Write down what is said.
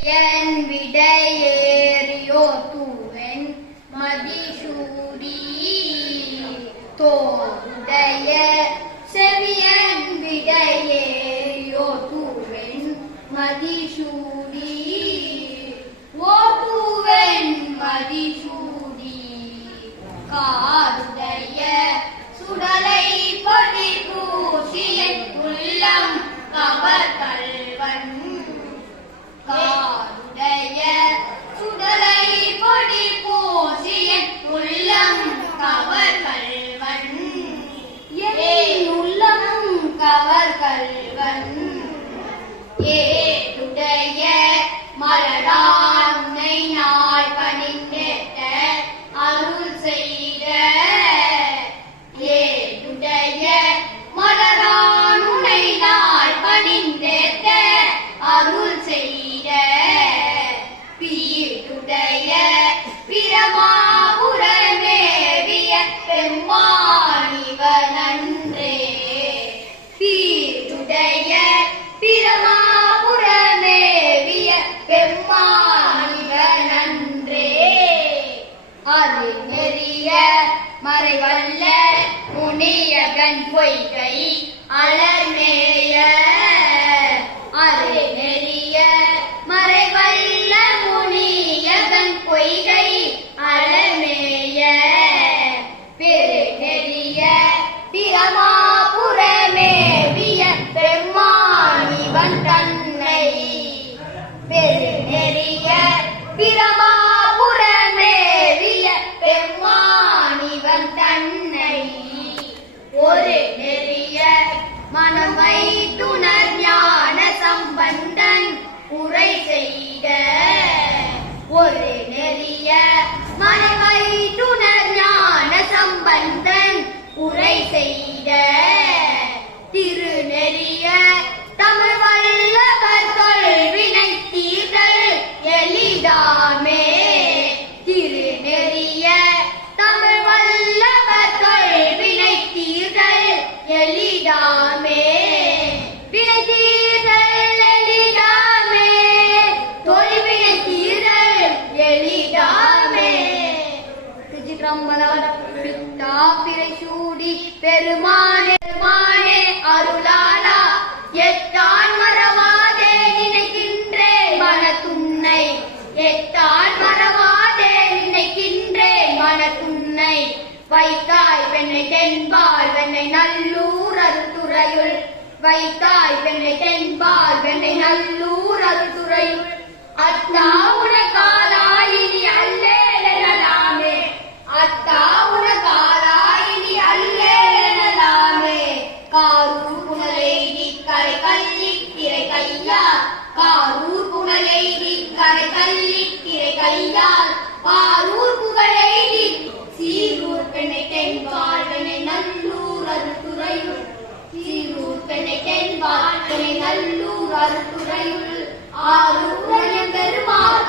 என் விடையேறியோ தூவென் மதிசூடி தோடைய செவியன் விடையேறியோ தூவென் மதிசூடி ஓ தூவென் மதிசூடி காருடைய சுடலை பொடி பூசியன் உள்ளம் கவர் கல்வன் காருடைய சுடலை பொடி பூசியன் உள்ளம் கவர் கல்வன் ஏன் உள்ளம் கவர் கல்வன் ஏடுடைய மலரானை நாள் பணிந்தேத்த அருள் செய்த ஏடுடைய மலரானுனை நாள் பணிந்தேத்த அருள் செய்த பீடுடைய பிரமாபுரமேவிய பெம்மானிவனன்றே பீடுடைய பிரமாபுரமேவிய பெம்மானிவனன்றே அது நெறிய மறைவல்ல முனியகன் பொய்கை அலர்மேய அது நெறிய மறைவல்ல முனியகன் பொய்கை அலர்மேய பெரு நெறிய பிரமாபுரமேவிய பெம்மானிவன் தன்னை பெரு நெறிய பிரமாபுரமேவிய பெம்மானிவன் தன்னை ஒரு நெறிய மனமை துணர் ஞான சம்பந்தன் உரை செய்த ஒரு நெறிய மனமை துணர் ஞான சம்பந்தன் உரை செய்த திருநெறிய தமிழ் வல்லவர் தொல்வினை தீர்தல் எளிதாமே திருநெறிய தமிழ் வல்லவர் தொல்வினை தீர்தல் எளிதாமே வினை தீர்தல் எளிதாமே தொல்வினை தீர்தல் எளிதாமே பித்தா பிறை சூடி பெருமானே அருளாளா எத்தான் மறவாதே நினைக்கின்றேன் மனத்துன்னை எத்தான் மறவாதே நினைக்கின்றேன் மனத்துன்னை வைத்தாய் பெண்ணை தென்பால் வெண்ணை நல்லூர் அருத்துறையுள் வைத்தாய் பெண்ணை தென்பால் வெண்ணை நல்லூர் அருத்துறையுள் அத்தா உனக்காலாயினி அல்லேலெனலாமே அத்தா உனக்காலாயினி அல்லேலெனலாமே காரூர் புனலைதி கரை கல்லித்திரை கையால் காரூர் புனலைதி கரை கல்லித்திரை கையால் காரூர் புகழைதி சீரூர் பெண்ணை தென்பால் வெண்ணை நல்லூர் அருத்துறையுள் சீரூர் பெண்ணை தென்பால் வெண்ணை நல்லூர் அருத்துறையுள் ஆரூர் பெருமாள்